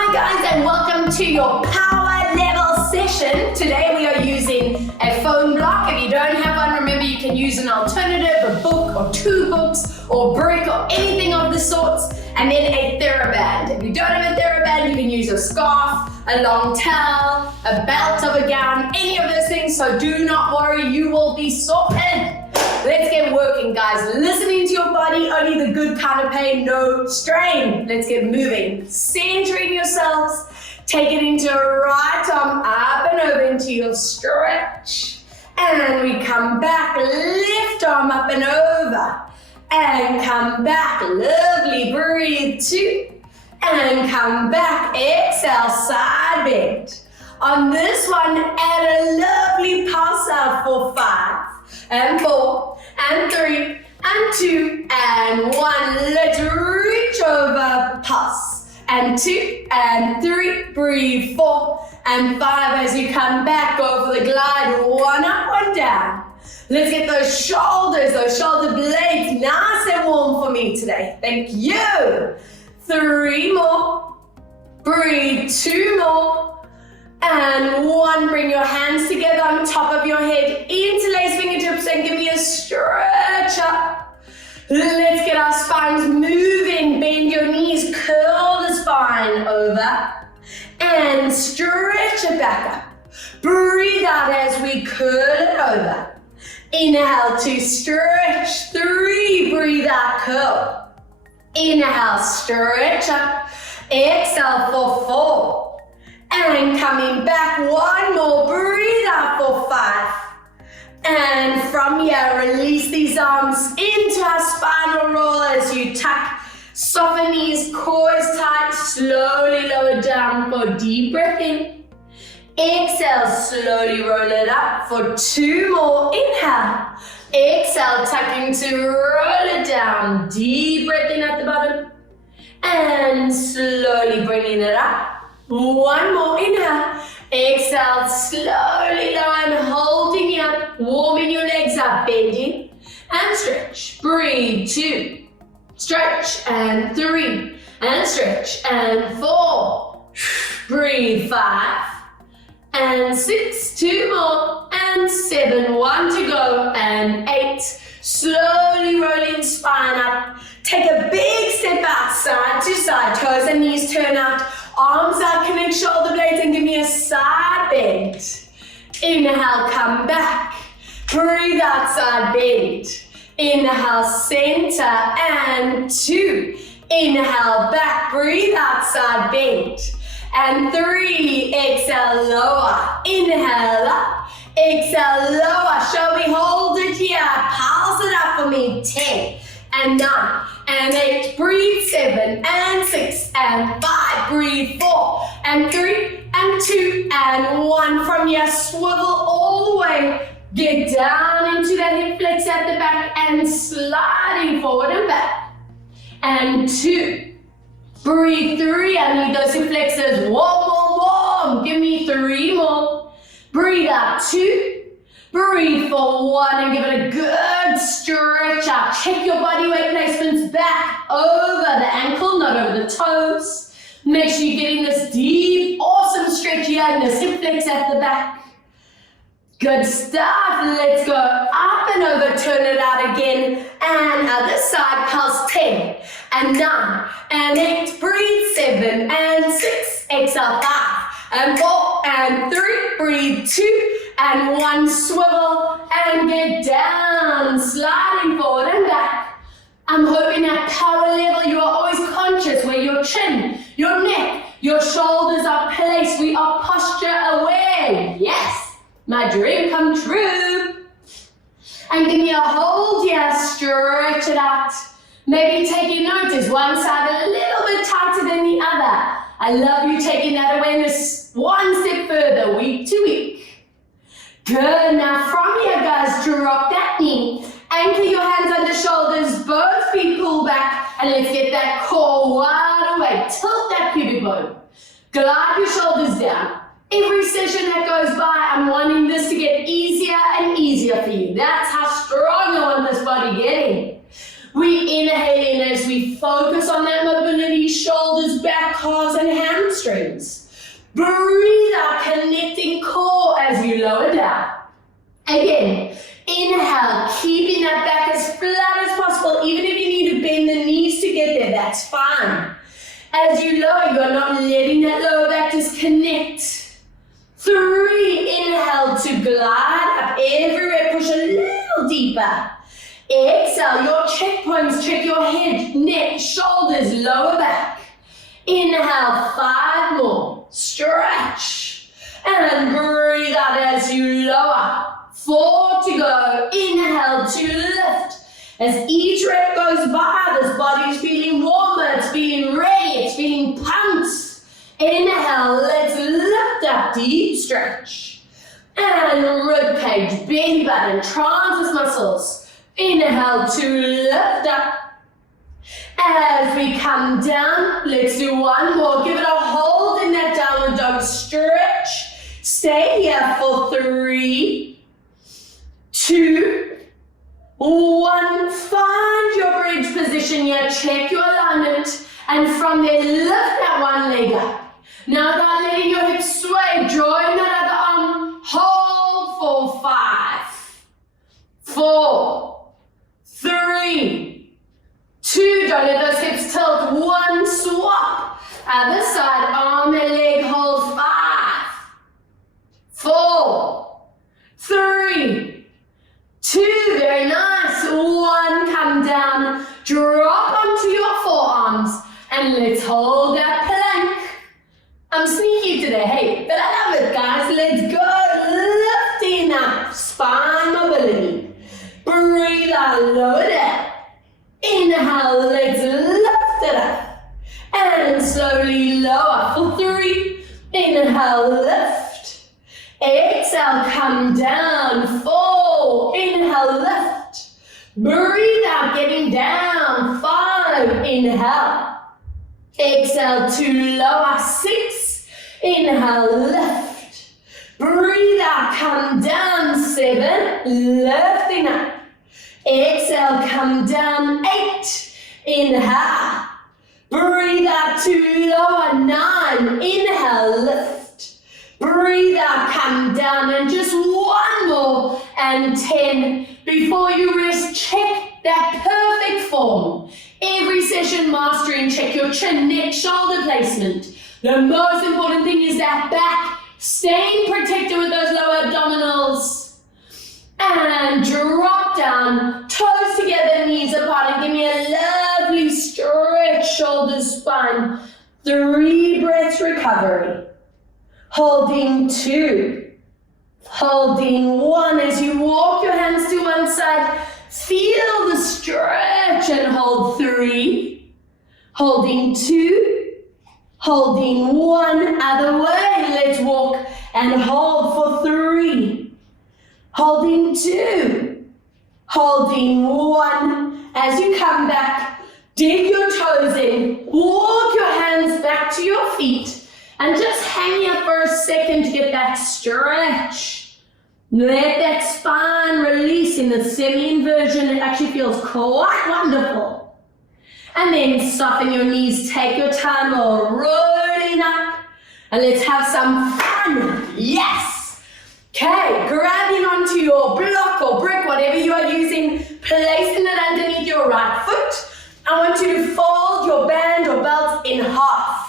Hi guys, and welcome to your power level session. Today we are using a foam block. If you don't have one, remember you can use an alternative, a book or two books or brick or anything of the sorts, and then a TheraBand. If you don't have a TheraBand, you can use a scarf, a long towel, a belt of a gown, any of those things, so do not worry, you will be sorted. Let's get working, guys. Listening to your body, only the good kind of pain, no strain. Let's get moving. Centering yourselves. Take it into right arm up and over into your stretch. And we come back, left arm up and over. And come back, lovely, breathe two. And come back, exhale, side bend. On this one, add a lovely pulse out for 5. And 4, and 3, and 2, and 1. Let's reach over, pulse. And 2, and 3, breathe 4, and 5 as you come back, go for the glide, 1 up, 1 down. Let's get those shoulders, those shoulder blades nice and warm for me today. Thank you. 3 more, breathe 2 more. And 1, bring your hands together on top of your head, interlace fingertips and give me a stretch up. Let's get our spines moving, bend your knees, curl the spine over and stretch it back up. Breathe out as we curl it over. Inhale to stretch, 3, breathe out, curl. Inhale, stretch up, exhale for 4. And coming back, 1 more, breathe out for 5. And from here, release these arms into our spinal roll as you tuck, soften knees, core is tight, slowly lower down for deep breath in. Exhale, slowly roll it up for 2 more, inhale. Exhale, tucking to roll it down, deep breath in at the bottom. And slowly bringing it up. 1 more, inhale, exhale, slowly lower and holding it up, warming your legs up, bending and stretch, breathe 2, stretch and 3, and stretch and 4, breathe 5, and 6, 2 more, and 7, 1 to go, and 8, slowly rolling spine up, take a big step out, side to side, toes and knees turn out, arms out, connect shoulder blades and give me a side bend. Inhale, come back. Breathe out, side bend. Inhale, center and 2. Inhale, back. Breathe out, side bend. And 3. Exhale, lower. Inhale, up. Exhale, lower. Shall we hold it here? Pulse it up for me. 10 and 9 and 8. Breathe 7 and 6 and 5. Breathe 4 and 3 and 2 and 1. From here, swivel all the way. Get down into that hip flex at the back and sliding forward and back. And 2. Breathe 3. I need those hip flexors. Warm, warm, warm. Give me 3 more. Breathe out 2. Breathe for 1 and give it a good stretch out. Check your body weight placements back over the ankle, not over the toes. Make sure you're getting this deep, awesome stretch here and this hip flex at the back. Good stuff. Let's go up and over, turn it out again. And other side, pulse 10 and 9 and 8. Breathe 7 and 6. Exhale 5 and 4 and 3. Breathe 2. And 1, swivel and get down, sliding forward and back. I'm hoping at power level you are always conscious where your chin, your neck, your shoulders are placed. We are posture aware. Yes, my dream come true. And give me a hold here, stretch it out. Maybe taking notice, one side a little bit tighter than the other. I love you taking that awareness 1 step further, week to week. Good, now from here guys, drop that knee, anchor your hands under shoulders, both feet pull back, and let's get that core wide away, tilt that pubic bone, glide your shoulders down. Every session that goes by, I'm wanting this to get easier and easier for you. That's how strong I want this body getting. We inhale in as we focus on that mobility, shoulders back, calves and hamstrings. hamstrings. Breathe out, connecting core as you lower down. Again, inhale, keeping that back as flat as possible. Even if you need to bend the knees to get there, that's fine. As you lower, you are not letting that lower back disconnect. 3, inhale to glide up every rep, push a little deeper. Exhale, your checkpoints, check your head, neck, shoulders, lower back. Inhale, 5 more, stretch. And breathe out as you lower. 4 to go, inhale to lift. As each rep goes by, this body is feeling warmer, it's feeling ready, it's feeling pumped. Inhale, let's lift up, deep stretch. And rib cage, belly button, transverse muscles. Inhale to lift up. As we come down, let's do one more. Give it a hold in that downward dog, stretch. Stay here for 3, 2, 1. Find your bridge position here, check your alignment, and from there, lift that one leg up. Now without letting your hips sway, join that other arm, hold for 5, 4, 3, 2, don't let those hips tilt, 1, swap. Other side, arm and leg, hold 5, 4, 3, 2, very nice, 1, come down, drop onto your forearms, and let's hold that plank. I'm sneaky today, hey, but I love it, guys. Let's go, lifting up, spine mobility. Breathe out, lower down. Inhale, let's lift it up. And slowly lower for 3. Inhale, lift. Exhale, come down, 4. Inhale, lift. Breathe out, getting down, 5. Inhale. Exhale to lower, 6. Inhale, lift. Breathe out, come down, 7. Lifting up. Exhale, come down, 8. Inhale. Breathe out to lower, 9. Inhale, lift. Breathe out, come down, and just one more, and 10. Before you rest, check that perfect form. Every session mastering, check your chin, neck, shoulder placement. The most important thing is that back, staying protected with those lower abdominals. And drop down, toes together, knees apart, and give me a lovely stretch, shoulders, spine. 3 breaths recovery. Holding 2. Holding 1 as you walk your hands to one side. Feel the stretch and hold 3. Holding 2. Holding 1. Other way. Let's walk and hold for 3. Holding 2. Holding 1. As you come back, dig your toes in. Walk your hands back to your feet. And just hang here for a second to get that stretch. Let that spine release in the semi-inversion. It actually feels quite wonderful. And then soften your knees, take your time, or rolling up. And let's have some fun. Yes. Okay, grabbing onto your block or brick, whatever you are using, placing it underneath your right foot. I want you to fold your band or belt in half.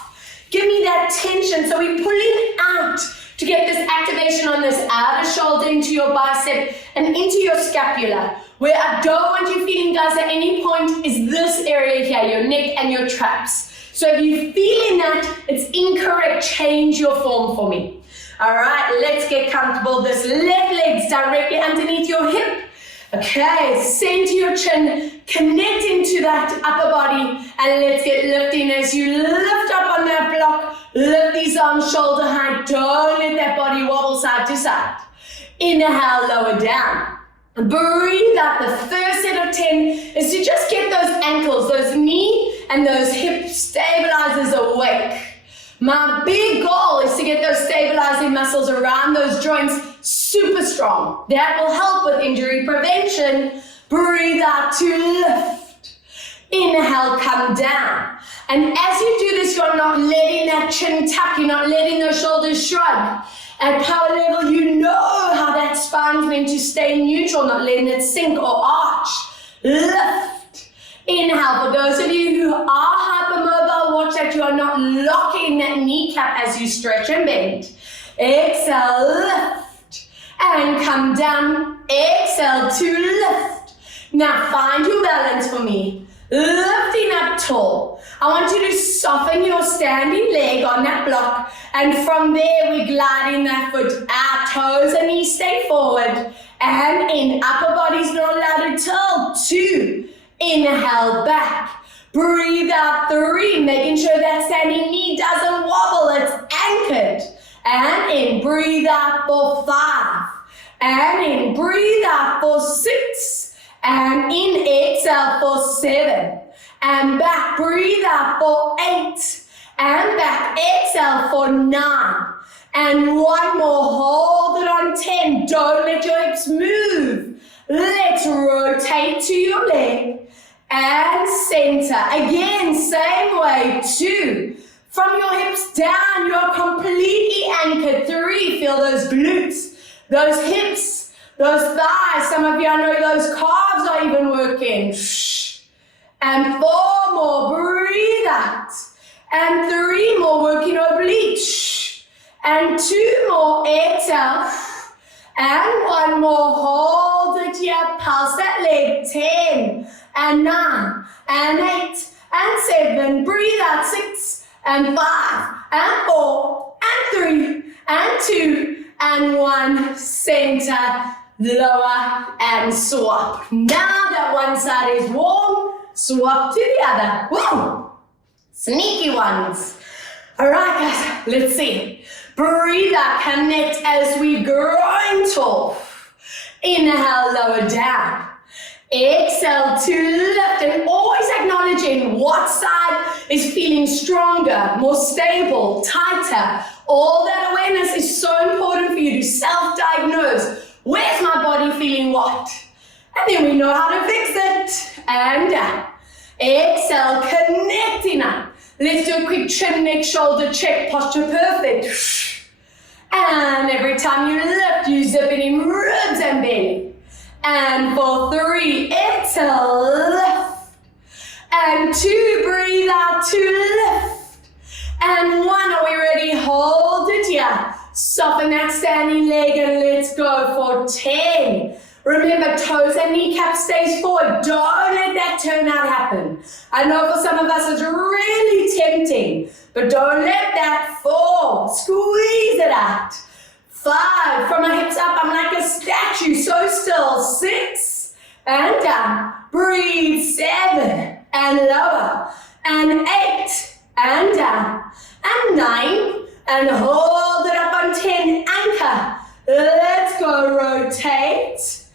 Give me that tension. So we're pulling out to get this activation on this outer shoulder into your bicep and into your scapula. Where I don't want you feeling, guys, at any point is this area here, your neck and your traps. So if you're feeling that, it's incorrect. Change your form for me. All right, let's get comfortable. This left leg's directly underneath your hip. Okay, center your chin, connect into that upper body, and let's get lifting as you lift up on that block. Lift these arms shoulder height. Don't let that body wobble side to side. Inhale, lower down. Breathe out. The first set of 10 is to just get those ankles, those knee and those hip stabilizers awake. My big goal is to get those stabilizing muscles around those joints super strong. That will help with injury prevention. Breathe out to lift. Inhale, come down. And as you do this, you're not letting that chin tuck, you're not letting those shoulders shrug. At power level, you know how that spine's meant to stay neutral, not letting it sink or arch. Lift. Inhale. For those of you who are hypermobile, watch that you are not locking that kneecap as you stretch and bend. Exhale, lift. And come down. Exhale to lift. Now find your balance for me. Lifting up tall. I want you to soften your standing leg on that block, and from there we're gliding that foot out, toes and knees stay forward, and in, upper body's not allowed to tilt. 2, inhale back, breathe out. 3, making sure that standing knee doesn't wobble, it's anchored, and in, breathe out for 5, and in, breathe out for 6, and in, exhale for 7, and back, breathe out for 8, and back, exhale for 9, and one more, hold it on 10, don't let your hips move. Let's rotate to your leg, and center, again, same way. 2, from your hips down, you're completely anchored. 3, feel those glutes, those hips, those thighs. Some of you, I know those calves are even working. And 4 more, breathe out. And 3 more, working oblique. And 2 more, exhale. And 1 more, hold it here, pulse that leg. 10, and 9, and 8, and 7, breathe out. 6, and 5, and 4, and 3, and 2, and 1, center, lower, and swap. Now that one side is warm, swap to the other. Woo! Sneaky ones. All right, guys, let's see. Breathe out, connect as we grind tall. Inhale, lower down. Exhale to lift, and always acknowledging what side is feeling stronger, more stable, tighter. All that awareness is so important for you to self-diagnose. Where's my body feeling what? And then we know how to fix it. And down. Exhale, connecting up. Let's do a quick chin, neck, shoulder check. Posture perfect. And every time you lift, you zip it in ribs and belly. And for 3, exhale, lift. And 2, breathe out to lift. And 1, are we ready? Hold it here. Soften that standing leg and let's go for 10. Remember, toes and kneecap stays forward. Don't let that turnout happen. I know for some of us it's really tempting, but don't let that fall. Squeeze it out. 5, from my hips up, I'm like a statue, so still. 6, and down. Breathe. 7, and lower. And 8, and down. And 9, and hold it up on 10, anchor. Let's go, rotate.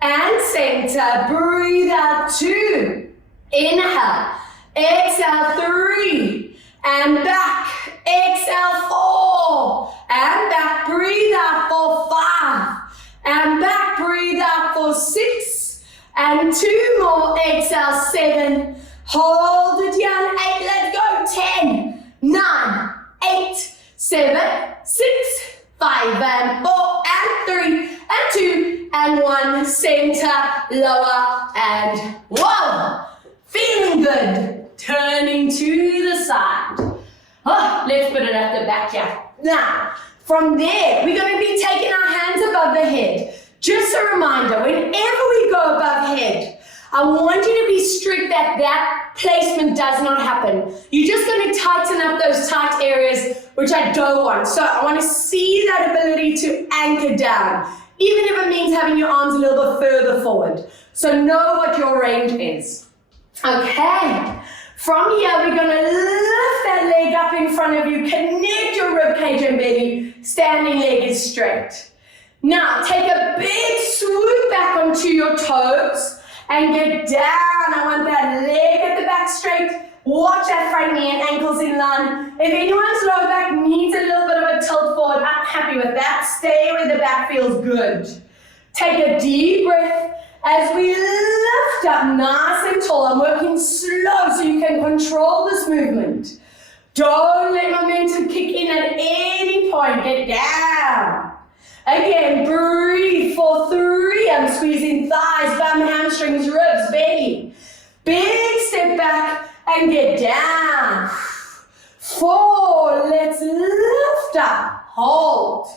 And center, breathe out. 2, inhale, exhale. 3, and back, exhale. 4, and back, breathe out for 5, and back, breathe out for 6, and 2 more, exhale. 7, hold it down. 8, let's go. 10, 9, 8, 7, 6, 5, and 4, and 3, and 2, and 1, center, lower, and 1. Feeling good. Turning to the side. Oh, let's put it at the back here. Now, from there, we're going to be taking our hands above the head. Just a reminder, whenever we go above head, I want you to be strict that that placement does not happen. You're just going to tighten up those tight areas, which I don't want. So I want to see that ability to anchor down, even if it means having your arms a little bit further forward. So know what your range is. Okay. From here, we're going to lift that leg up in front of you. Connect your rib cage and belly. Standing leg is straight. Now, take a big swoop back onto your toes and get down. I want that leg at the back straight. Watch that front knee and ankles in line. If anyone's lower back needs a little bit of a tilt forward, I'm happy with that. Stay where the back feels good. Take a deep breath As we lift up nice and tall, I'm working slow so you can control this movement. Don't let momentum kick in at any point. Get down. Again, breathe for 3. I'm squeezing thighs, bum, hamstrings, ribs, belly. Big step back and get down. 4. Let's lift up. Hold.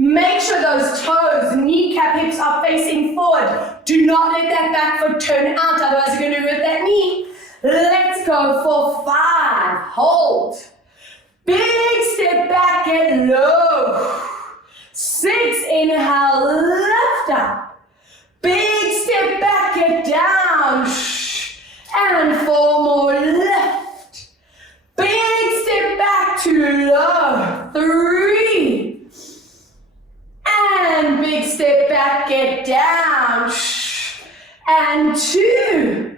Make sure those toes, kneecap, hips are facing forward. Do not let that back foot turn out, otherwise you're going to hurt that knee. Let's go for 5. Hold. Big step back, get low. 6. Inhale, lift up. Big step back, get down. And 4 more, lift. Big step back to low. 3. And big step back, get down. And 2.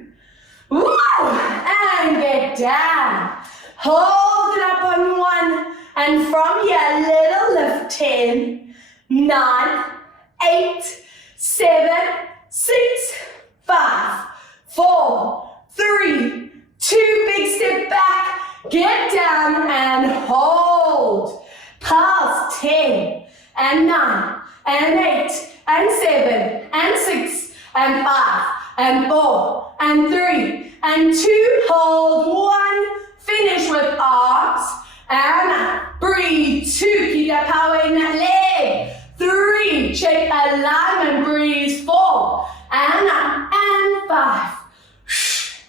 Woo! And get down. Hold it up on 1. And from here, little lift. 10, 9, 8, 7, 6, 5, 4, 3, 2. Big step back. Get down and hold. Pulse. 10. And 9, and 8, and 7, and 6, and 5, and 4, and 3, and 2. Hold. 1. Finish with arms. And up. Breathe. 2. Keep that power in that leg. 3. Check alignment. Breathe. 4. And up. And 5.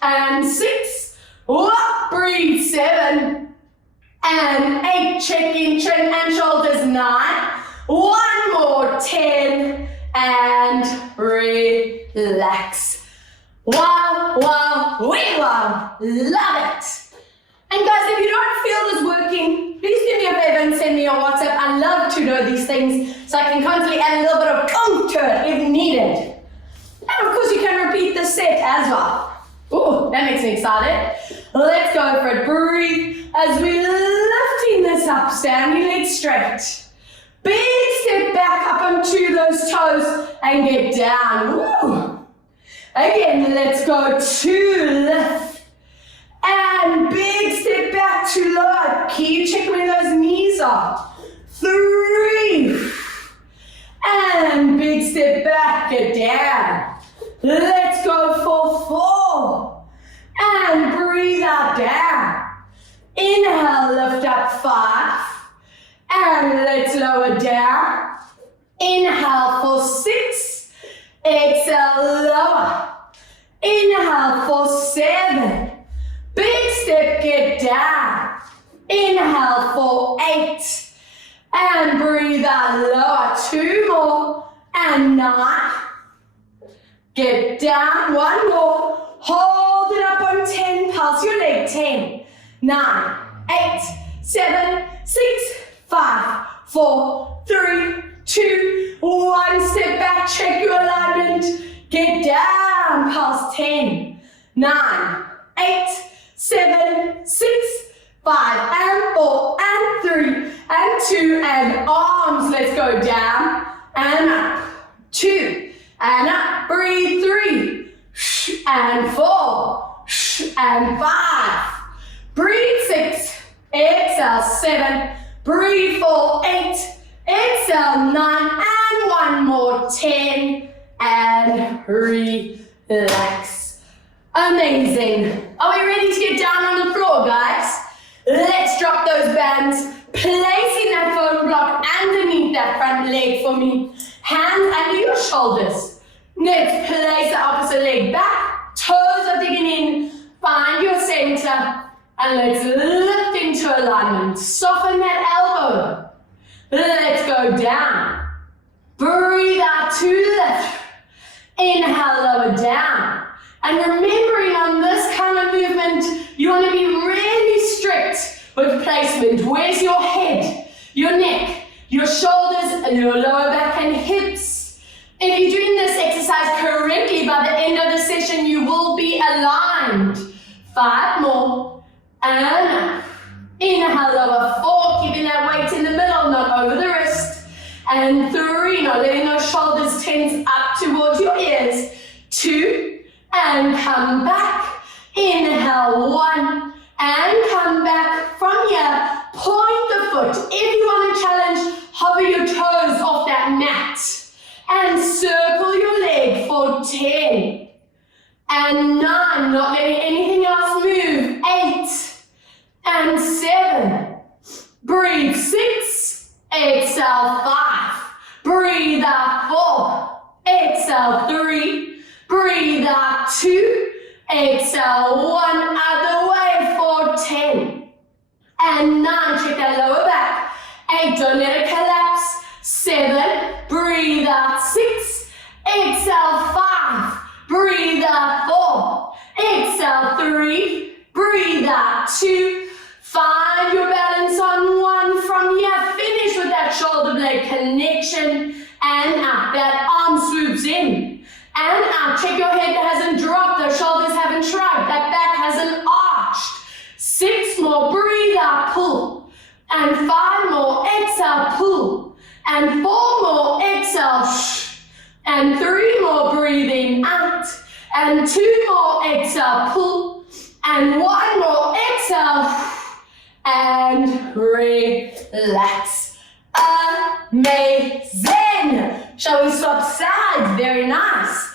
And 6. Up. Breathe. 7. And 8. Check in, chin and shoulders. 9. 1 more. 10. And relax. Wow, wow, wow. Love it. And guys, if you don't feel this working, please do me a favor and send me a WhatsApp. I love to know these things so I can constantly add a little bit of oomph to it if needed. And of course, you can repeat the set as well. Ooh, that makes me excited. Let's go for it. Breathe as we're lifting this up, standing legs straight. Big step back up onto those toes and get down. Woo. Again, let's go 2, lift. And big step back to lower. Keep checking where those knees are. 3. And big step back, get down. Let's go for 4. And breathe out, down. Inhale, lift up, 5. And let's lower down. Inhale for 6. Exhale, lower. Inhale for 7. Big step, get down. Inhale for 8. And breathe out, lower. 2 more. And 9. Get down. 1 more. Hold it up on 10. Pulse your leg. 10, 9, 8, 7, 6, 5, 4, 3, 2, 1. Step back, check your alignment. Get down. Pulse. 10, 9, 8, 7, 6, 5, and 4, and 3, and 2, and arms. Let's go down and up. 2, and up. Breathe. 3, and 4, and 5. Breathe. 6, exhale. 7, breathe. 4, 8, exhale. 9, and 1 more. 10, and relax. Amazing. Are we ready to get down on the floor, guys? Let's drop those bands, placing that foam block underneath that front leg for me. Hands under your shoulders. Let's place the opposite leg back. Toes are digging in. Find your center. And let's lift into alignment. Soften that elbow. Let's go down. Breathe out to lift. Inhale, lower down. And remembering on this kind of movement, you want to be really strict with placement. Where's your head, your neck, your shoulders, and your lower back and hips? If you're doing this exercise correctly, by the end of the session, you will be aligned. 5 more. And up. Inhale, lower. 4, keeping that weight in the middle, not over the wrist. And 3, not letting those shoulders tense up towards your ears. come back, inhale, 1, and come back. From here, point the foot. If you want to challenge, hover your toes off that mat, and circle your leg for 10, and 9, not letting anything else move, 8, and 7, breathe, 6, exhale, 5, breathe out, 4, exhale, 3, breathe out, 2, exhale, 1, other way for 10, and 9, check that lower back, 8, don't let it collapse, 7, breathe out, 6, exhale, 5, breathe out, 4, exhale, 3, breathe out, 2, find your balance on 1. From here, finish with that shoulder blade connection, and up, that arm swoops in, and up, check your head hasn't dropped, the shoulders haven't shrugged, that back hasn't arched, 6 more, breathe out, pull, and 5 more, exhale, pull, and 4 more, exhale, and 3 more, breathing out, and 2 more, exhale, pull, and 1 more, exhale, and relax. Amazing. Shall we swap sides? Very nice.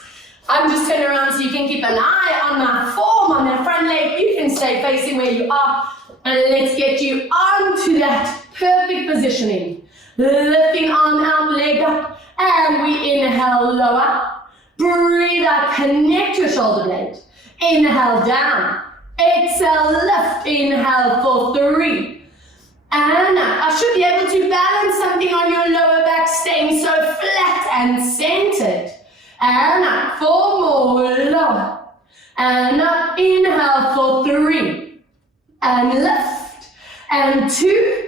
I'm just turning around so you can keep an eye on my form, on that front leg. You can stay facing where you are, and let's get you onto that perfect positioning. Lifting arm out, leg up, and we inhale, lower. Breathe out, connect your shoulder blade. Inhale, down. Exhale, lift. Inhale for 3. And I should be able to balance something on your lower back, staying so flat and centered. And up, 4 more, lower. And up, inhale for 3. And lift. And 2.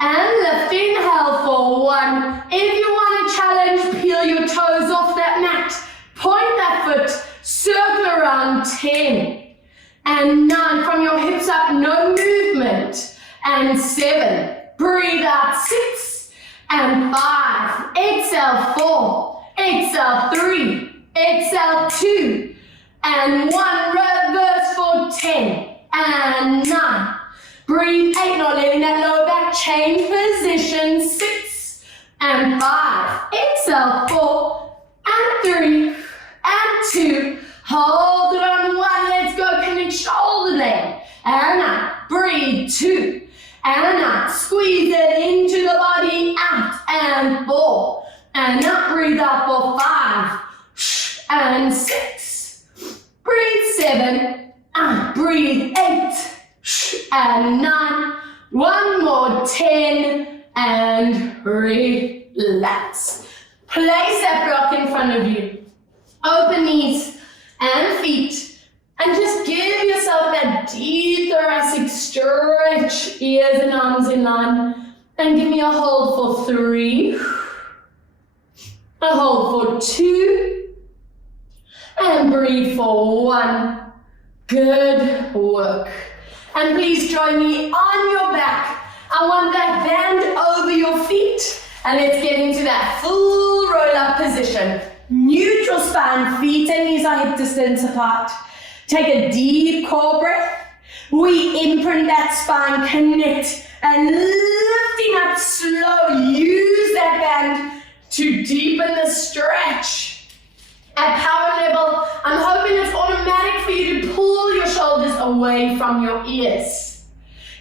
And lift, inhale for 1. If you want to challenge, peel your toes off that mat. Point that foot, circle around, 10. And 9, from your hips up, no movement. And 7, breathe out, 6. And 5, exhale, 4. Exhale, 3. Exhale, 2. And 1, reverse for 10. And 9. Breathe, 8, not letting that lower back change position, 6. And 5, exhale, 4. And 3. And 2. Hold it on 1, let's go, connect shoulder blade. And up, breathe, 2. And up, squeeze it into the body, out, and 4. And up, breathe up for 5. And 6. Breathe, 7. Breathe, 8. And 9. 1 more, 10. And relax. Place that block in front of you. Open knees and feet, and just give yourself that deep thoracic stretch, ears and arms in line, and give me a hold for 3, a hold for 2, and breathe for 1. Good work. And please join me on your back. I want that band over your feet, and let's get into that full roll-up position. Neutral spine, feet and knees are hip distance apart. Take a deep core breath. We imprint that spine, connect, and lifting up slow. Use that band to deepen the stretch. At power level, I'm hoping it's automatic for you to pull your shoulders away from your ears.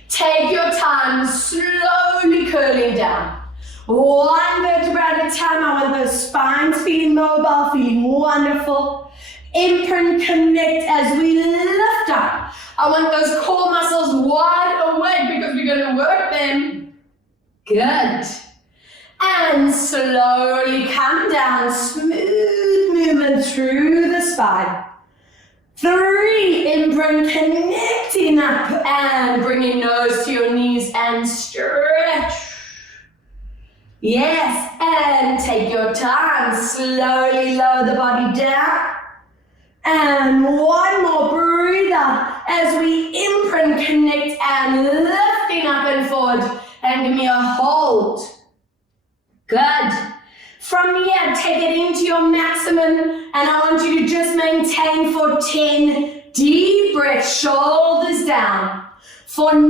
Take your time, slowly curling down. 1 vertebra at a time. I want those spines feeling mobile, feeling wonderful. Imprint, connect as we lift up. I want those core muscles wide awake because we're going to work them. Good. And slowly come down, smooth movement through the spine. 3, imprint, connecting up and bringing nose to your knees and stretch. Yes, and take your time, slowly lower the body down. And 1 more, breathe up as we imprint, connect, and lifting up and forward. And give me a hold. Good. From here, take it into your maximum, and I want you to just maintain for 10 deep breaths, shoulders down. For 9,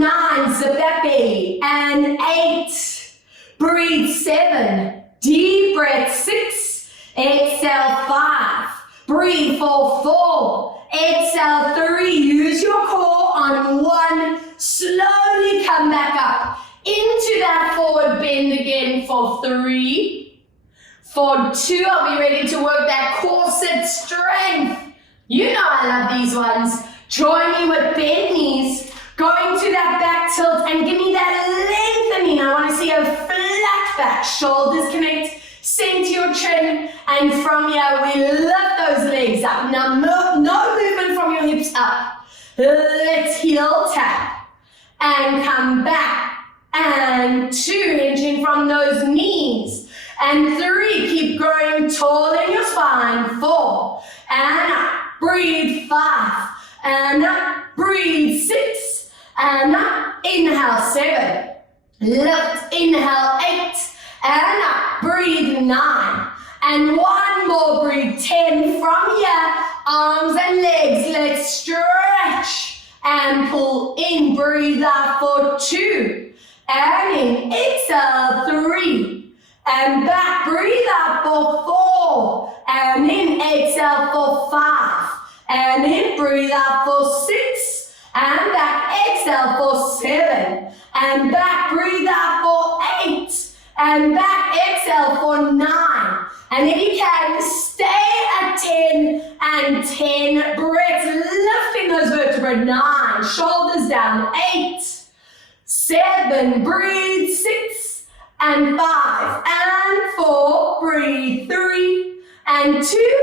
zip that belly, and 8, breathe. 7, deep breath. 6, exhale. 5, breathe. For 4, exhale. 3, use your core. On 1, slowly come back up into that forward bend again. For 3, for 2, I'll be ready to work that core sit strength. You know I love these ones. Join me with bent knees, going to that back tilt, and give me that lengthening. I want to see a flat back, shoulders connect, center your chin, and from here we lift those legs up. Now no movement from your hips up. Let's heel tap and come back, and 2, hinging from those knees. And 3, keep growing tall in your spine. 4, and up, breathe. 5, and up, breathe. 6, and up, inhale. 7, lift, inhale. 8, and up, breathe. 9, and 1 more, breathe. 10, from here, arms and legs, let's stretch and pull in, breathe out for 2, and in, exhale. 3, and back, breathe out for 4, and in, exhale for 5, and in, breathe out for 6, and back, exhale for 7, and back, breathe out for 8, and back, exhale for 9, and if you can, stay at 10, and 10 breaths, lifting those vertebrae. 9, shoulders down. 8, 7, breathe. 6, and 5, and 4, breathe. 3, and 2,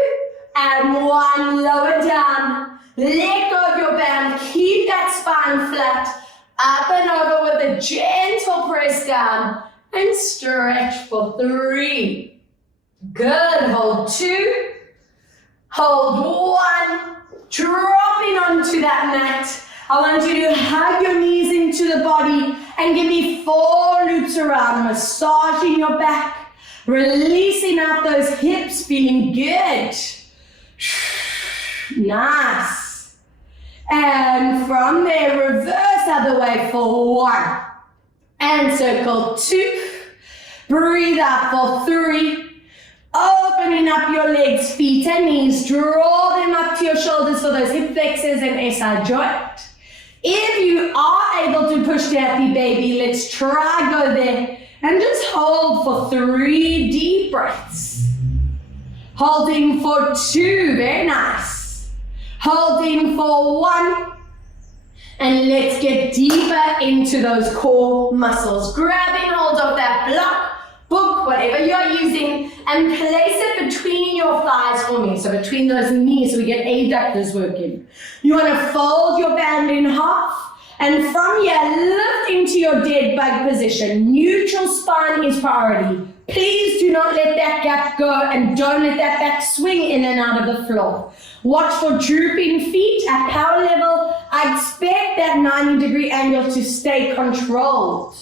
and 1, lower down. Let go of your band, keep that spine flat, up and over with a gentle press down, and stretch for 3. Good, hold 2, hold 1, dropping onto that mat. I want you to hug your knees into the body and give me 4 loops around, massaging your back, releasing out those hips, feeling good. Nice. And from there, reverse other way for 1. And circle 2. Breathe out for 3. Opening up your legs, feet and knees. Draw them up to your shoulders for those hip flexors and SI joint. If you are able to push the happy baby, let's try go there. And just hold for 3 deep breaths. Holding for 2, very nice. Holding for 1. And let's get deeper into those core muscles. Grabbing hold of that block, book, whatever you're using, and place it between your thighs for me. So between those knees, so we get adductors working. You want to fold your band in half, and from here, lift into your dead bug position. Neutral spine is priority. Please do not let that gap go, and don't let that back swing in and out of the floor. Watch for drooping feet at power level. I expect that 90-degree angle to stay controlled.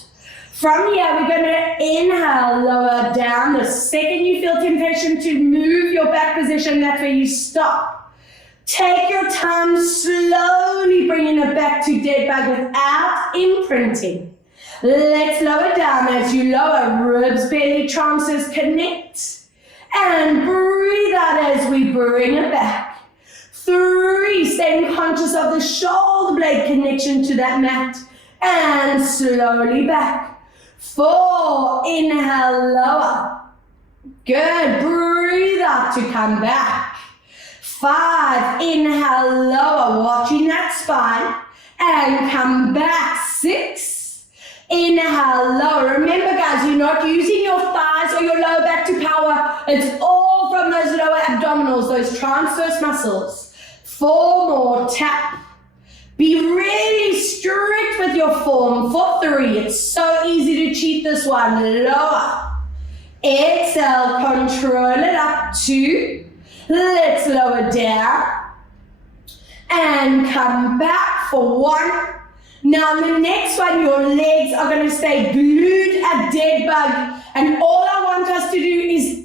From here, we're going to inhale, lower down. The second you feel temptation to move your back position, that's where you stop. Take your time, slowly bringing it back to dead bug without imprinting. Let's lower down as you lower, ribs, belly, transfers, connect. And breathe out as we bring it back. 3, staying conscious of the shoulder blade connection to that mat. And slowly back. 4, inhale, lower. Good, breathe out to come back. 5, inhale, lower, watching that spine. And come back. 6, inhale, lower. Remember guys, you're not using your thighs or your lower back to power. It's all from those lower abdominals, those transverse muscles. 4 more, tap. Be really strict with your form for 3. It's so easy to cheat this one. Lower. Exhale, control it up. 2. Let's lower down. And come back for 1. Now the next one, your legs are going to stay glued at dead bug. And all I want us to do is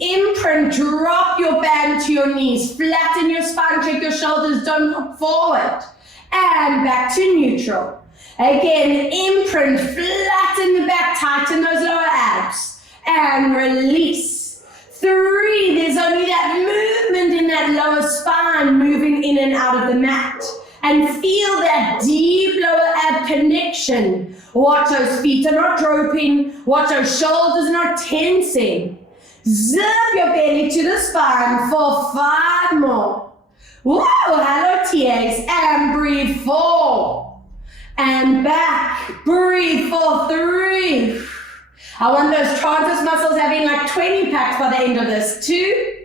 drop your band to your knees, flatten your spine, check your shoulders, don't hop forward. And back to neutral. Again, imprint, flatten the back, tighten those lower abs. And release. 3, there's only that movement in that lower spine moving in and out of the mat. And feel that deep lower ab connection. Watch those feet are not dropping. Watch those shoulders not tensing. Zip your belly to the spine for 5 more. Whoa, hello TAs. And breathe 4. And back. Breathe for 3. I want those transverse muscles having like 20 packs by the end of this. 2.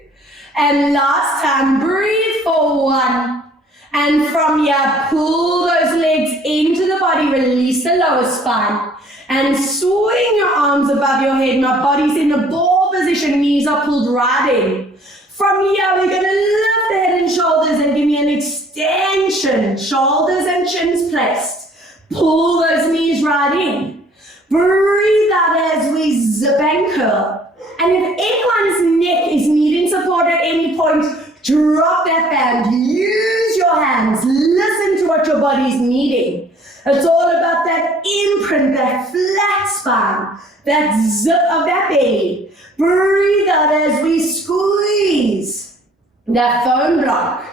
And last time, breathe for 1. And from here, pull those legs into the body, release the lower spine. And swing your arms above your head. My body's in the ball position, knees are pulled right in. From here, we're going to lift the head and shoulders and give me an extension. Shoulders and chins placed. Pull those knees right in. Breathe out as we zip and curl. And if anyone's neck is needing support at any point, drop that band. Use your hands. Listen to what your body's needing. It's all about that imprint, that flat spine, that zip of that belly. Breathe out as we squeeze that phone block.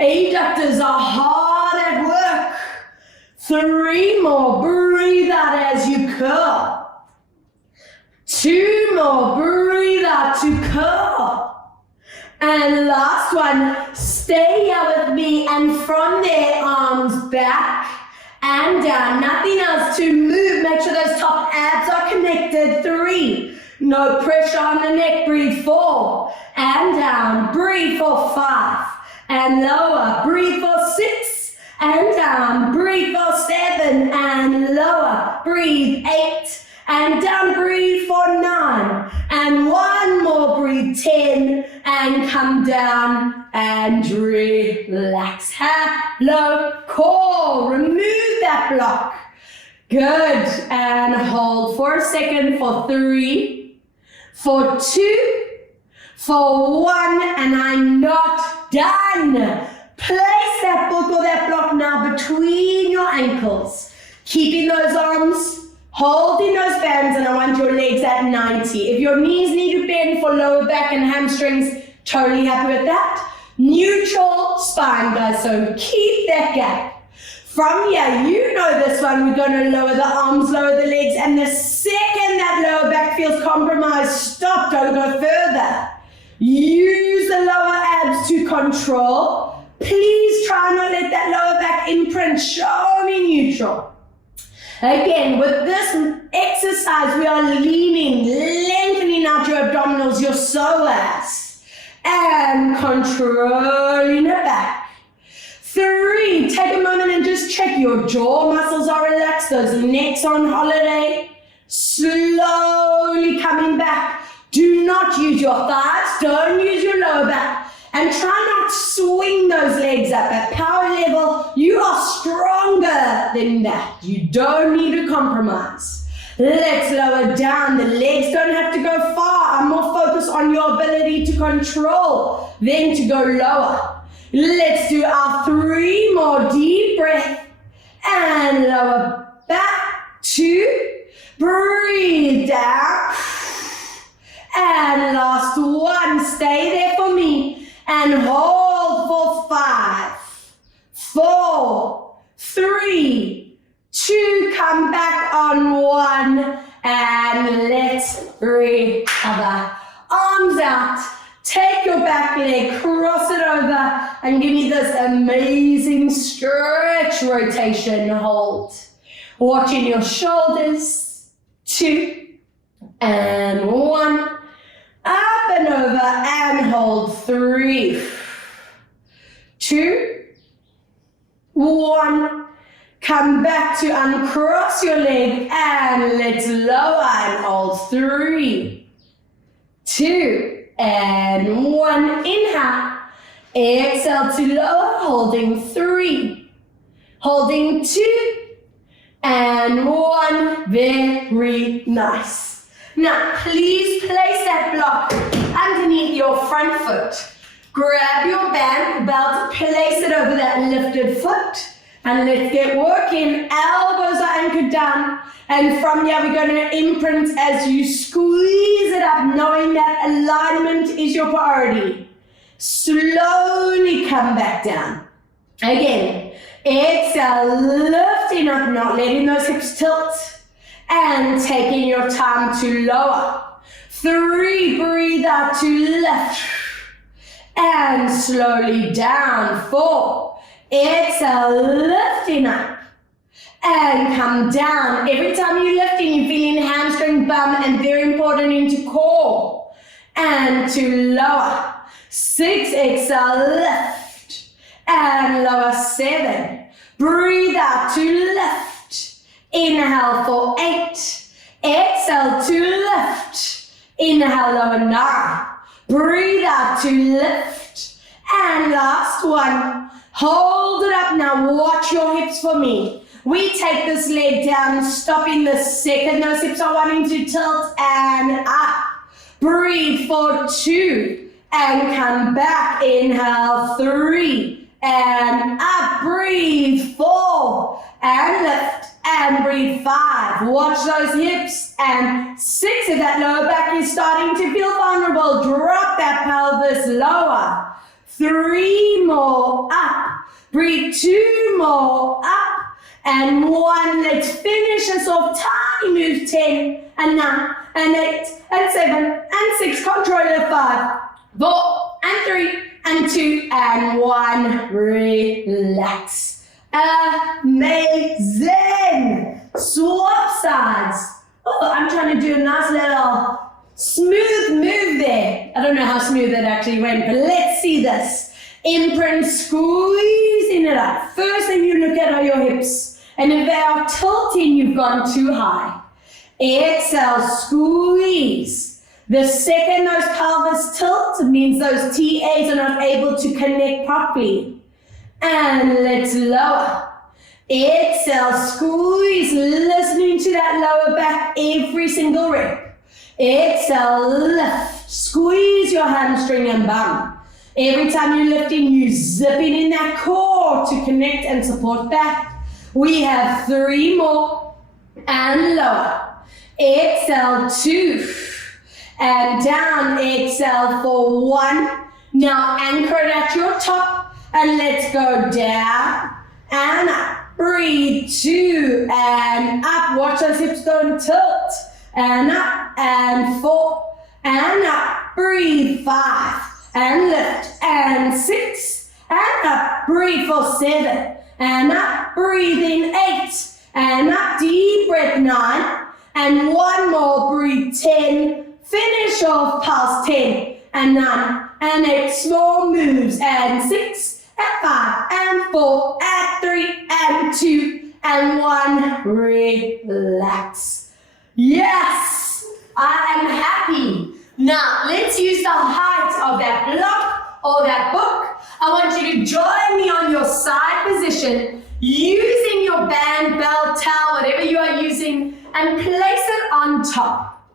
Adductors are hard at work. 3 more. Breathe out as you curl. 2 more. Breathe out to curl. And last one. Stay here with me, and from there, arms back and down. Nothing else to move. Make sure those top abs are connected. 3. No pressure on the neck. Breathe 4. And down. Breathe for 5. And lower. Breathe for 6. And down. Breathe for 7. And lower. Breathe 8. And down. Breathe for 9. And 1 more. Breathe 10. And come down and relax. Hello, core. Remove that block. Good. And hold for a second for 3, for 2, for 1, and I'm not done. Place that book or that block now between your ankles. Keeping those arms, holding those bands, and I want your legs at 90. If your knees need to bend for lower back and hamstrings, totally happy with that. Neutral spine, guys, so keep that gap. From here, you know this one, we're going to lower the arms, lower the legs, and the second that lower back feels compromised, stop, don't go further. Use the lower abs to control. Please try not let that lower back imprint. Show me neutral. Again, with this exercise, we are leaning, lengthening out your abdominals, your psoas, and controlling it back. 3, take a moment and just check your jaw muscles are relaxed, those necks on holiday. Slowly coming back. Do not use your thighs, don't use your lower back. And try not to swing those legs up. At power level, you are stronger than that. You don't need to compromise. Let's lower down. The legs don't have to go far. I'm more focused on your ability to control than to go lower. Let's do our 3 more deep breath. And lower back. 2. Breathe down. And last 1. Stay there for me. And hold for 5, 4, 3, 2, come back on 1, and let's recover. Arms out, take your back leg, cross it over, and give me this amazing stretch rotation. Hold. Watching your shoulders. 2, and 1. Up and over and hold. 3, 2, 1. Come back to uncross your leg and let's lower and hold. 3, 2, and 1. Inhale. Exhale to lower, holding. 3, holding. 2, and 1. Very nice. Now, please place that block underneath your front foot. Grab your belt, place it over that lifted foot, and let's get working. Elbows are anchored down, and from here we're going to imprint as you squeeze it up, knowing that alignment is your priority. Slowly come back down. Again, exhale, lifting up, not letting those hips tilt, and taking your time to lower. 3, breathe out to lift, and slowly down. 4, exhale, lifting up, and come down. Every time you're lifting, you're feeling hamstring, bum, and very important into core, and to lower. 6, exhale, lift, and lower. 7, breathe out to lift, inhale for 8, exhale to lift, inhale, lower. 9, breathe out to lift, and last one, hold it up. Now watch your hips for me. We take this leg down, stopping the second those hips are wanting to tilt, and up. Breathe for 2, and come back. Inhale, 3, and up. Breathe 4, and lift, and breathe 5. Watch those hips, and 6. If that lower back is starting to feel vulnerable, drop that pelvis lower. 3 more, up. Breathe 2 more, up, and 1. Let's finish this off. Tiny move. 10, and 9, and 8, and 7, and 6. Control it. 5, 4, and 3, and 2, and 1. Relax. Amazing. Swap sides. Oh, I'm trying to do a nice little smooth move there. I don't know how smooth it actually went, but let's see this. Imprint, squeezing it up. First thing you look at are your hips, and if they are tilting, you've gone too high. Exhale, squeeze. The second those pelvis tilt, it means those TAs are not able to connect properly. And let's lower. Exhale, squeeze, listening to that lower back every single rep. Exhale, lift, squeeze your hamstring and bum. Every time you're lifting, you're zipping in that core to connect and support back. We have 3 more, and lower. Exhale, 2, and down. Exhale for 1. Now anchor it at your top. And let's go down and up. Breathe 2 and up. Watch those hips don't tilt. And up and 4 and up. Breathe 5 and lift and 6 and up. Breathe for 7 and up. Breathe in 8 and up. Deep breath. 9 and 1 more. Breathe 10. Finish off past 10 and 9 and 8. Small moves and 6. And 5, and 4, and 3, and 2, and 1. Relax. Yes, I am happy. Now, let's use the height of that block or that book. I want you to join me on your side position, using your band, belt, towel, whatever you are using, and place it on top.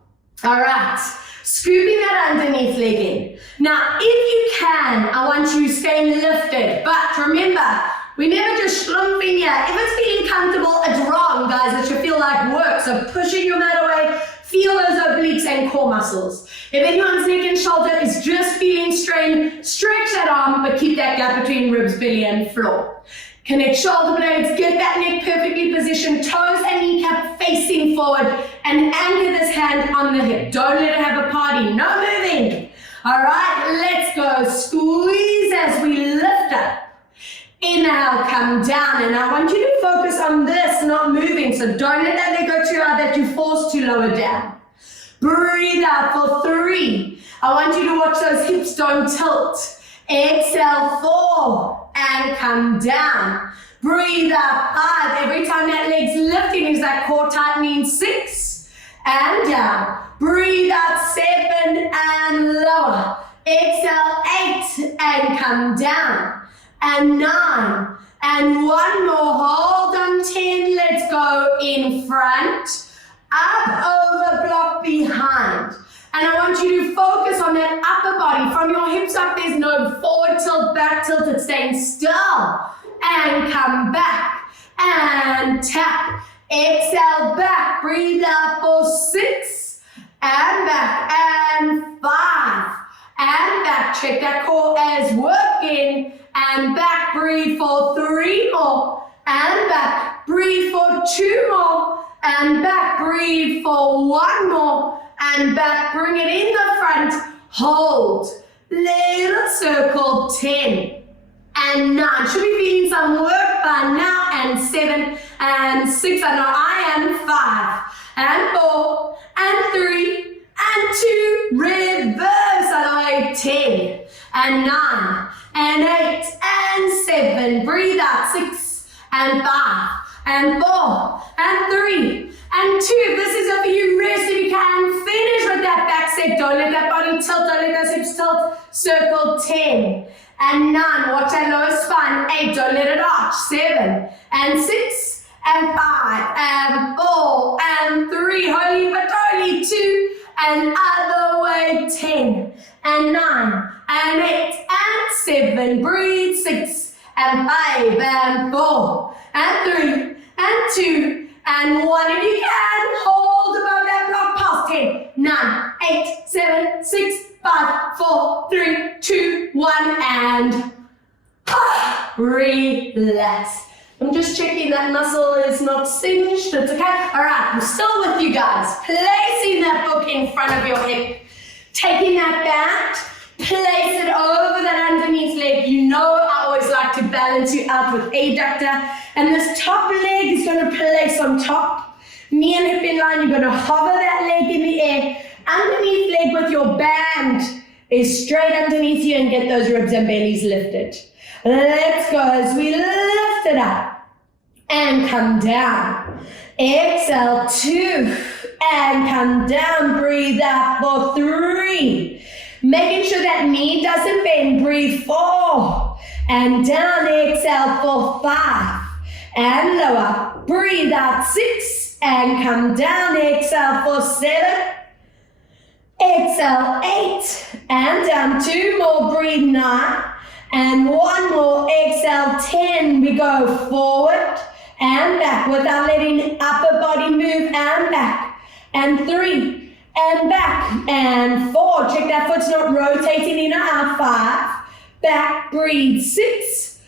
All right. Scooping that underneath leg in. Now, if you can, I want you staying lifted. But remember, we never just slump in here. If it's feeling comfortable, it's wrong, guys. It should feel like work. So pushing your mat away, feel those obliques and core muscles. If anyone's neck and shoulder is just feeling strained, stretch that arm, but keep that gap between ribs, belly, and floor. Connect shoulder blades, get that neck perfectly positioned, toes and kneecap facing forward, and anchor this hand on the hip. Don't let it have a party, no moving. All right, let's go. Squeeze as we lift up. Inhale, come down, and I want you to focus on this, not moving, so don't let that leg go too hard that you're forced to lower down. Breathe out for 3. I want you to watch those hips don't tilt. Exhale, 4, and come down. Breathe out, 5. Every time that leg's lifting is that core tightening. 6, and down. Breathe out, 7, and lower. Exhale, 8, and come down. And 9, and 1 more. Hold on, 10. Let's go in front, up, over, block, behind. And I want you to focus on that upper body. From your hips up, there's no forward tilt, back tilt. It's staying still. And come back. And tap. Exhale back. Breathe out for 6. And back. And 5. And back. Check that core as working. And back. Breathe for 3 more. And back. Breathe for 2 more. And back. Breathe for 1 more. And back. Bring it in the front. Hold. Little circle. 10. And 9. Should be feeling some work by now. And 7. And 6. I know I am. 5. And 4. And 3. And 2. Reverse. I know 10. And 9. And 8. And 7. Breathe out. 6. And 5. And 4. And 3. And 2. This is over you. Rest if you can. Finish with that back set. Don't let that body tilt. Don't let those hips tilt. Circle. 10. And 9. Watch that lower spine. 8. Don't let it arch. 7. And 6. And 5. And 4. And 3. Holy but only 2. And other way. 10. And 9. And 8. And 7. Breathe. 6. And 5. And 4. And 3. And 2. And 1. If you can, hold above that block past 10, 9, 8, 7, 6, 5, 4, 3, 2, 1, and relax. I'm just checking that muscle is not singed. It's okay. All right, I'm still with you guys. Placing that book in front of your hip. Taking that back, place it over that underneath leg. You know I always like to balance you out with adductor. And this top leg is going to place on top. Knee and hip in line. You're going to hover that leg in the air. Underneath leg with your band is straight underneath you and get those ribs and bellies lifted. Let's go as we lift it up. And come down. Exhale, 2. And come down. Breathe out for 3. Making sure that knee doesn't bend. Breathe 4. And down. Exhale for 5. And lower. Breathe out 6. And come down. Exhale for 7. Exhale 8. And down. 2 more. Breathe 9. And 1 more. Exhale 10. We go forward and back without letting upper body move. And back. And 3. And back. And 4. Check that foot's not rotating in or out. 5. Back. Breathe 6.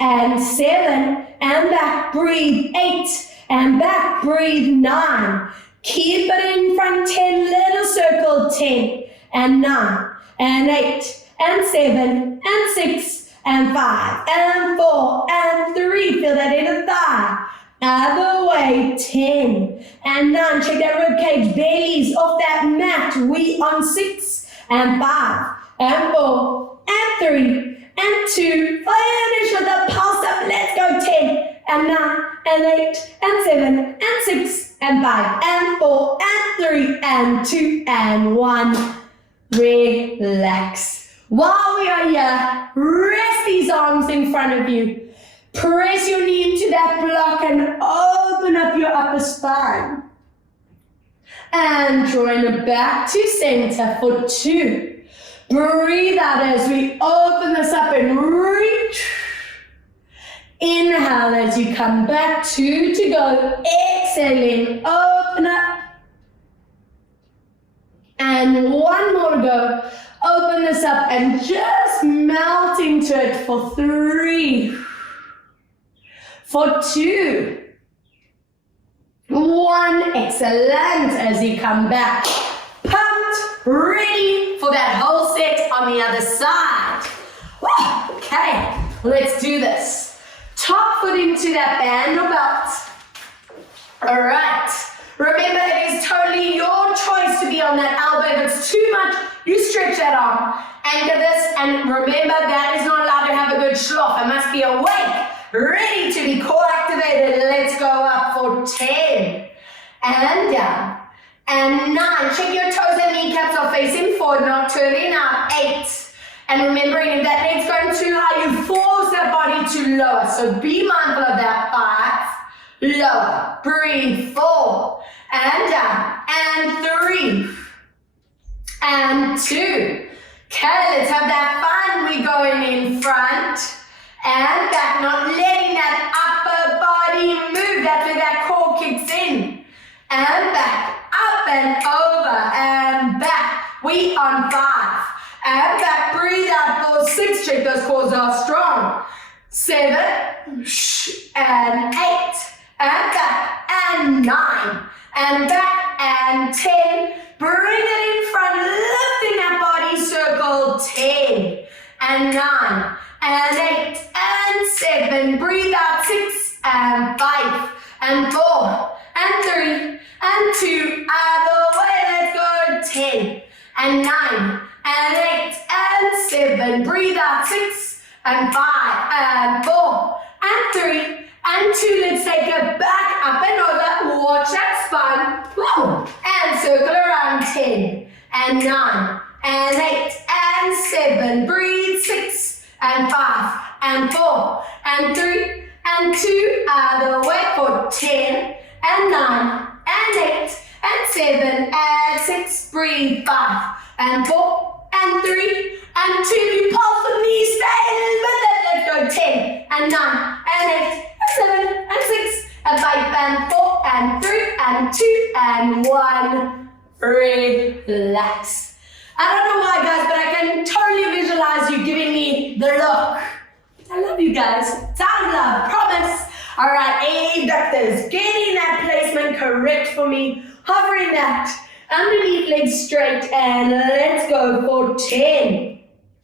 And 7. And back. Breathe 8. And back. Breathe 9. Keep it in front. 10. Little circle. 10. And 9. And 8. And 7. And 6. And 5. And 4. And 3. Feel that inner thigh. Other way. 10. And 9. Check that rib cage. Bellies off that mat. We on 6. And 5. And 4. And 3. And 2, finish with the pulse up, let's go, 10, and 9, and 8, and 7, and 6, and 5, and 4, and 3, and 2, and 1, relax. While we are here, rest these arms in front of you, press your knee into that block and open up your upper spine, and drawing it back to center for 2. Breathe out as we open this up and reach. Inhale as you come back, 2 to go. Exhaling, open up. And 1 more to go. Open this up and just melt into it for 3. For 2. 1. Excellent as you come back. Pumped, ready for that whole set on the other side. Okay, let's do this. Top foot into that band or belt. All right. Remember, it is totally your choice to be on that elbow. If it's too much, you stretch that arm. Anchor this, and remember, that is not allowed to have a good schlop. It must be awake, ready to be core activated. Let's go up for 10. And down. And 9. Check your toes and kneecaps are facing forward, not turning out. 8. And remembering, if that leg's going too high, you force that body to lower. So be mindful of that. 5. Lower. Breathe. 4. And down. And 3. and 2. Okay, let's have that fun. We're going in front and back, not letting that upper body move. That's where that core kicks in. And back, up and over and back. We on 5. And back, breathe out for 6. Check those cores are strong. 7, and 8, and back, and 9, and back, and 10. Bring it in front, lifting that body circle. 10, and 9, and 8, and 7. Breathe out 6, and 5, and 4, and 3, and 2. Other way, let's go. 10, and 9, and 8, and 7. Breathe out 6, and 5, and 4, and 3, and 2. Let's take it back, up and over. Watch that spine. Whoa. And circle around. 10, and 9, and 8, and 7. Breathe 6, and 5, and 4, and 3, and 2. Other way for 10, and 9, and 8, and 7, and 6. Breathe 5, and 4, and 3, and 2. You pulse the knees, stay with it. Let's go. 10, and 9, and 8, and 7, and 6, and 5, and 4, and 3, and 2, and 1. Relax. I don't know why, guys, but I can totally visualize you giving me the look. I love you guys. Sound love, promise. All right, abductors, getting that placement correct for me. Hovering that underneath, legs straight, and let's go for 10.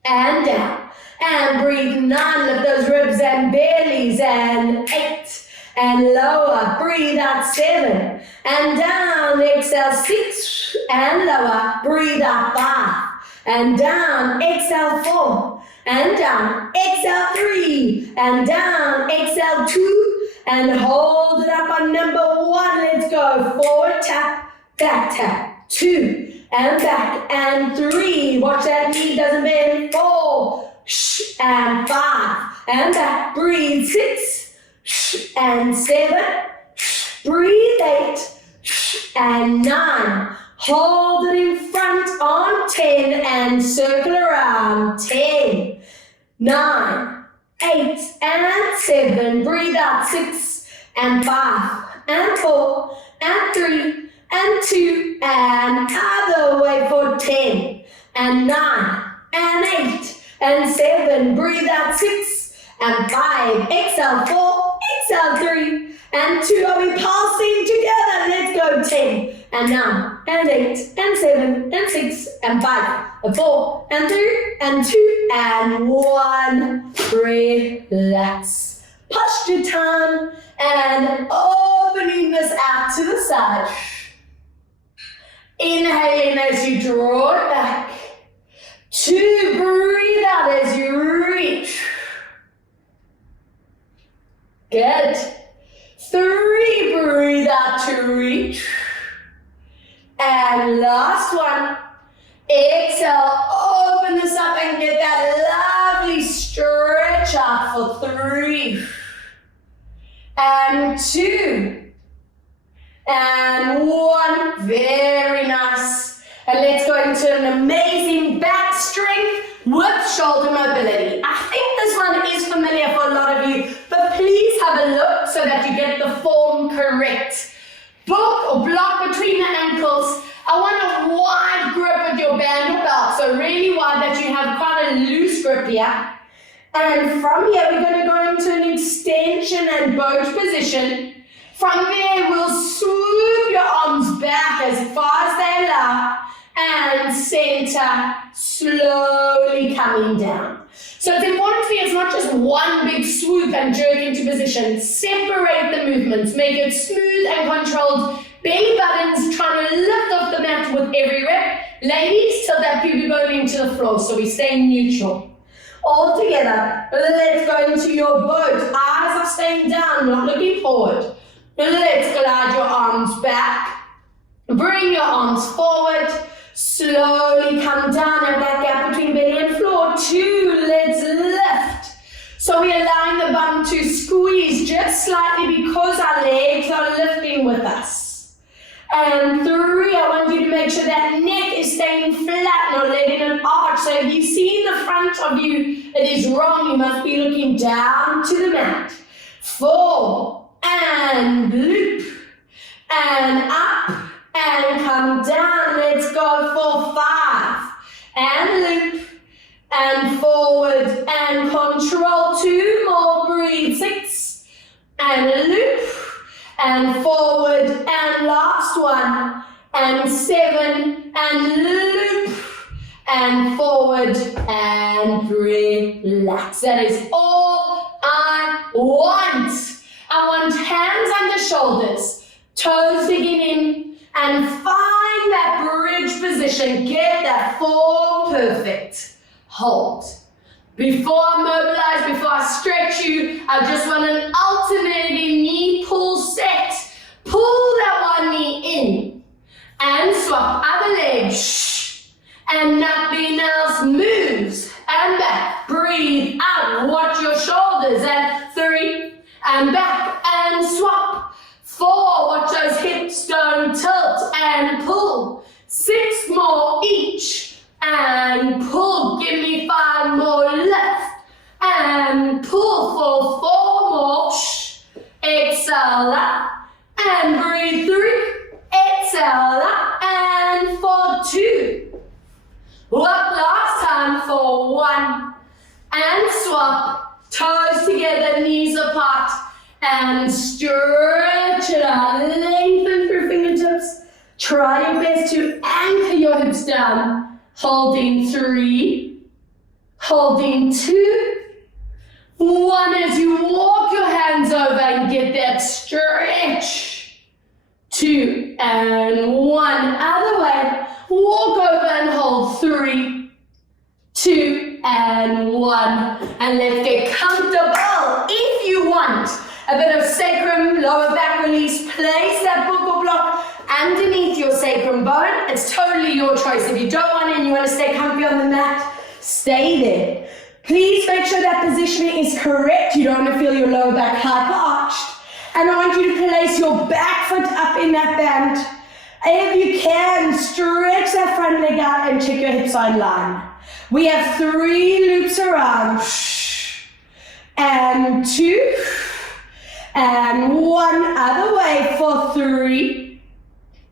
And down. And breathe 9, lift those ribs and bellies, and 8. And lower, breathe out 7, and down, exhale 6, and lower, breathe out 5, and down, exhale 4, and down, exhale 3, and down, exhale 2, and hold it up on number 1, let's go, forward tap, back tap, 2, and back, and 3, watch that knee doesn't bend, 4, and 5, and back, breathe 6, and 7, breathe 8, and 9, hold it in front on 10, and circle around, 10, 9, 8, and 7, breathe out 6, and 5, and 4, and 3, and 2, and other way for 10, and 9, and 8, and 7, breathe out 6, and 5, exhale 4, exhale 3, and 2. Are we pulsing together? Let's go. 10, and 9, and 8, and 7, and 6, and 5, and 4, and 3, and 2, and 1. Relax. Posture time, and opening this out to the side. Inhaling as you draw it back. 2, breathe out as you reach. Good. 3, breathe out to reach. And last one. Exhale, open this up and get that lovely stretch out for 3. And 2. And 1. Very nice. And let's go into an amazing back strength with shoulder mobility. I think this one is familiar for a lot of you, but please have a look so that you get the form correct. Book or block between the ankles. I want a wide grip with your band or belt, so really wide that you have quite a loose grip here. And from here, we're going to go into an extension and boat position. From there, we'll swoop your arms back as far as they allow and center, slowly coming down. So it's important for you, it's not just one big swoop and jerk into position. Separate the movements, make it smooth and controlled. Belly buttons trying to lift off the mat with every rep. Ladies, tilt that pubic bone into the floor so we stay neutral. All together, let's go into your boat. Eyes are staying down, not looking forward. Let's glide your arms back. Bring your arms forward. Slowly come down at that gap between belly and floor. 2, let's lift. So we're allowing the bum to squeeze just slightly because our legs are lifting with us. And 3, I want you to make sure that neck is staying in flat, not leg in an arch. So if you see in the front of you, it is wrong. You must be looking down to the mat. 4, and loop, and up, and come down. Let's go for 5, and loop, and forward, and control. 2 more, breathe. 6, and loop, and forward, and last one, and 7, and loop, and forward, and relax. That is all I want. I want hands under shoulders, toes digging in, and find that bridge position. Get that form perfect. Hold. Before I mobilize, before I stretch you, I just want an alternating knee pull set. Pull that one knee in and swap other leg. And nothing else moves. And back. Breathe out. Watch your shoulders. And 3. And back. And swap. 4. Watch those hips don't tilt. And pull. 6 more each. And pull. Give me 5 more left. And pull for 4 more. Exhale up. And breathe 3. Exhale up. And for 2. Up last time for 1. And swap. Toes together, knees apart. And stretch it out. Lengthen through fingertips. Try your best to anchor your hips down. Holding 3. Holding 2. 1 as you walk your hands over and get that stretch. 2 and 1. Other way. Walk over and hold. 3, 2 and 1. And let's get comfortable. If you want a bit of sacrum, lower back release, place that book or block underneath your sacrum bone. It's totally your choice. If you don't want it and you want to stay comfy on the mat, stay there. Please make sure that positioning is correct. You don't want to feel your lower back hyper-arched. And I want you to place your back foot up in that band. If you can, stretch that front leg out and check your hips in line. We have 3 loops around. And 2. And 1 other way for 3.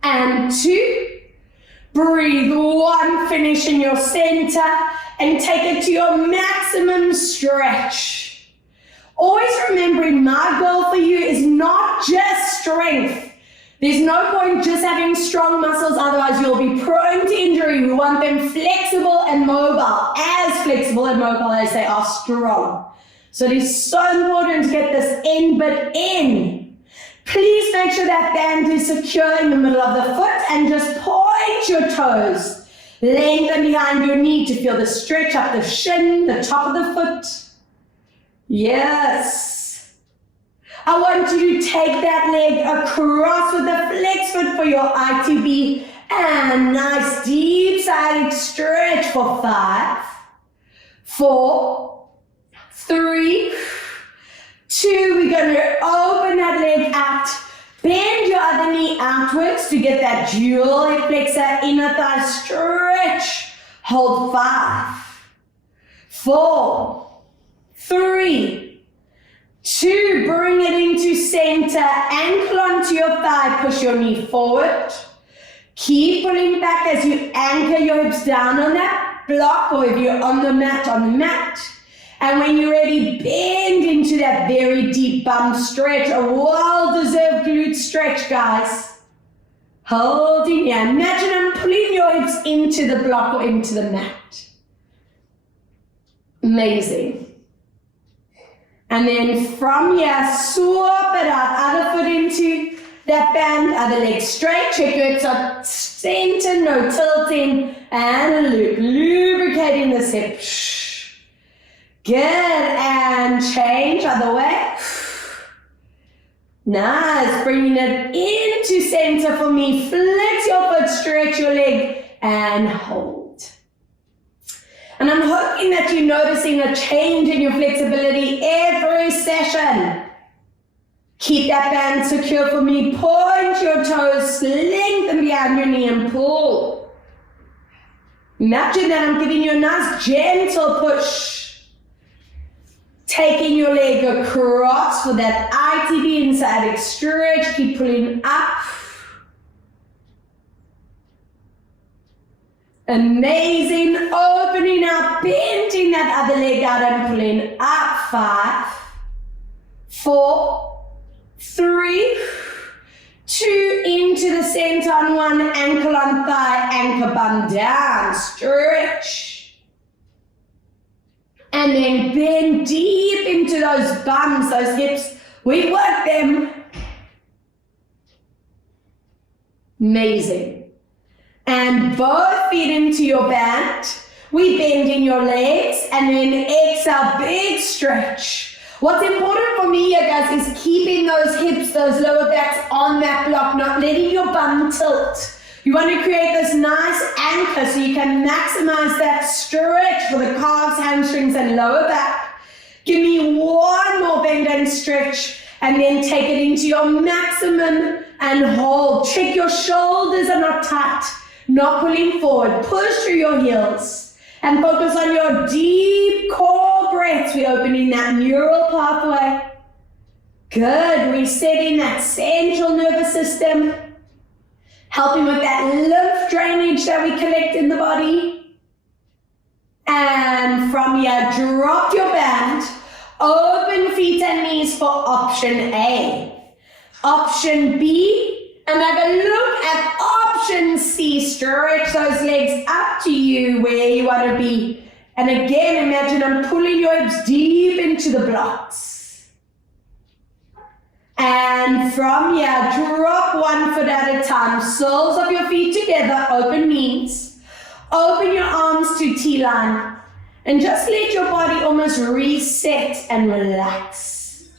And 2. Breathe 1, finish in your center. And take it to your maximum stretch. Always remembering my goal for you is not just strength. There's no point just having strong muscles, otherwise you'll be prone to injury. We want them flexible and mobile, as flexible and mobile as they are strong. So it is so important to get this end bit in. Please make sure that band is secure in the middle of the foot and just point your toes. Lengthen behind your knee to feel the stretch up the shin, the top of the foot. Yes. I want you to take that leg across with a flex foot for your ITB and nice deep side stretch for 5, 4, 3, 2. We're going to open that leg out. Bend your other knee outwards to get that dual hip flexor, inner thigh stretch. Hold 5, 4, 3, 2. Bring it into center. Ankle onto your thigh. Push your knee forward. Keep pulling back as you anchor your hips down on that block, or if you're on the mat, on the mat. And when you're ready, bend into that very deep bum stretch, a well-deserved glute stretch, guys. Holding here. Imagine I'm pulling your hips into the block or into the mat. Amazing. And then from here, swap it out. Other foot into that band, other leg straight. Check your hips up, center, no tilting, and a loop. Lubricating this hip. Good, and change other way. Nice, bringing it into center for me. Flex your foot, stretch your leg, and hold. And I'm hoping that you're noticing a change in your flexibility every session. Keep that band secure for me. Point your toes, lengthen behind your knee and pull. Imagine that I'm giving you a nice gentle push. Taking your leg across for that ITB and sciatic stretch. Keep pulling up. Amazing. Opening up, bending that other leg out and pulling up. 5, 4, 3, 2, into the center on one, ankle on thigh, anchor bum down, stretch. And then bend deep into those bums, those hips. We work them. Amazing. And both feet into your band. We bend in your legs and then exhale, big stretch. What's important for me here, guys, is keeping those hips, those lower backs on that block, not letting your bum tilt. You want to create this nice anchor so you can maximize that stretch for the calves, hamstrings, and lower back. Give me one more bend and stretch, and then take it into your maximum and hold. Check your shoulders are not tight, not pulling forward. Push through your heels. And focus on your deep core breaths. We're opening that neural pathway. Good. Resetting that central nervous system. Helping with that lymph drainage that we collect in the body. And from here, drop your band. Open feet and knees for option A. Option B. And have a look at option C. Stretch those legs up to you where you want to be. And again, imagine I'm pulling your hips deep into the blocks. And from here, drop one foot at a time. Soles of your feet together, open knees. Open your arms to T-line. And just let your body almost reset and relax.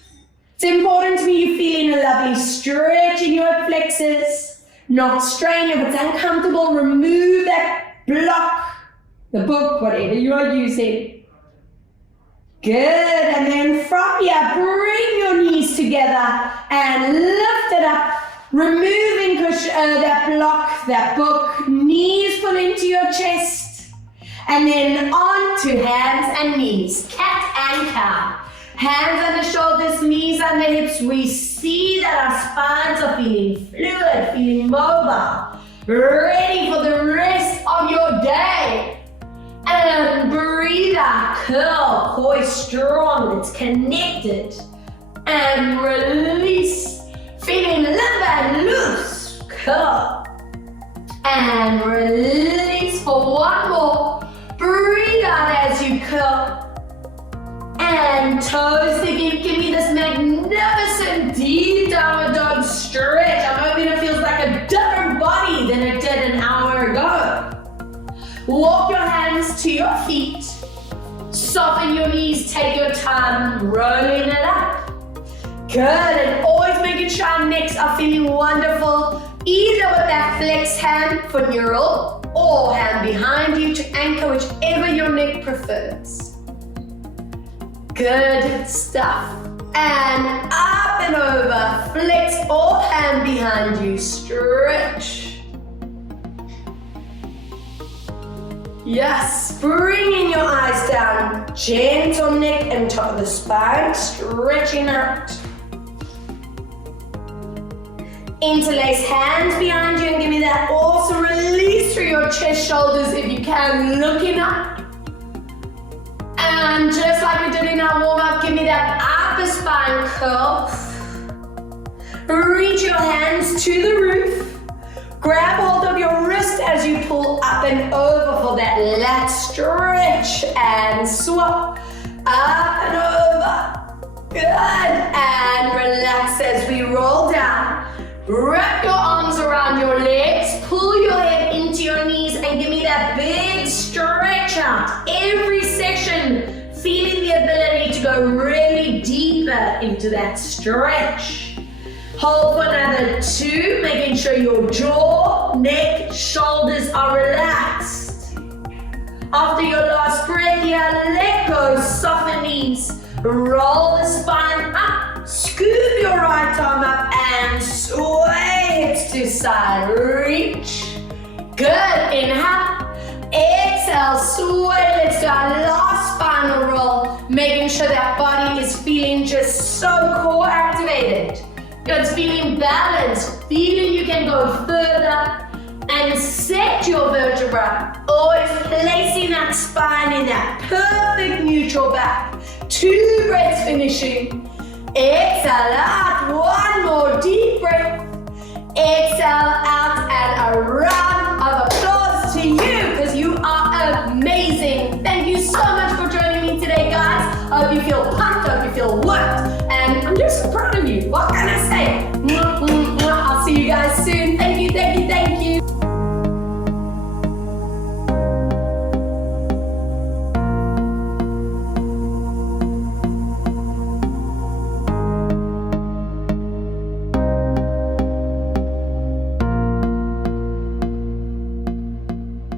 It's important to me you're feeling a lovely stretch in your flexors, not strain. If it's uncomfortable, remove that block, the book, whatever you are using. Good, and then from here, bring your knees together and lift it up, removing that block, that book, knees pull into your chest, and then on to hands and knees, cat and cow. Hands on the shoulders, knees on the hips. We see that our spines are feeling fluid, feeling mobile, ready for the rest of your day. And breathe out, curl, core strong, it's connected. And release, feeling limp and loose, curl. And release for one more. Breathe out as you curl. And toes together, give me this magnificent deep downward dog stretch. I'm hoping it feels like a different body than it did an hour ago. Walk your hands to your feet. Soften your knees, take your time, rolling it up. Good, and always making sure our necks are feeling wonderful, either with that flex hand for neural or hand behind you to anchor, whichever your neck prefers. Good stuff. And up and over. Flex or hand behind you. Stretch. Yes. Bringing your eyes down. Gentle neck and top of the spine. Stretching out. Interlace hands behind you and give me that awesome release through your chest, shoulders if you can. Looking up. And just like we did in our warm-up, give me that upper spine curl. Reach your hands to the roof. Grab hold of your wrist as you pull up and over for that lat stretch. And swap up and over. Good. And relax as we roll down. Wrap your arms around your legs. Pull your head into your knees and give me that big stretch out. Every section, feeling the ability to go really deeper into that stretch. Hold for another 2, making sure your jaw, neck, shoulders are relaxed. After your last breath here, let go, soften knees. Roll the spine up, scoop your right arm up and sway hips to side. Reach. Good, inhale. Exhale. that body is feeling just so core activated. It's feeling balanced, feeling you can go further and set your vertebra, always placing that spine in that perfect neutral back. 2 breaths finishing. Exhale out, one more deep breath. Exhale out and a round of applause to you because you are amazing. Thank you so much for joining me today, guys. I hope you feel pumped, I hope you feel worked, and I'm just so proud of you. What can I say?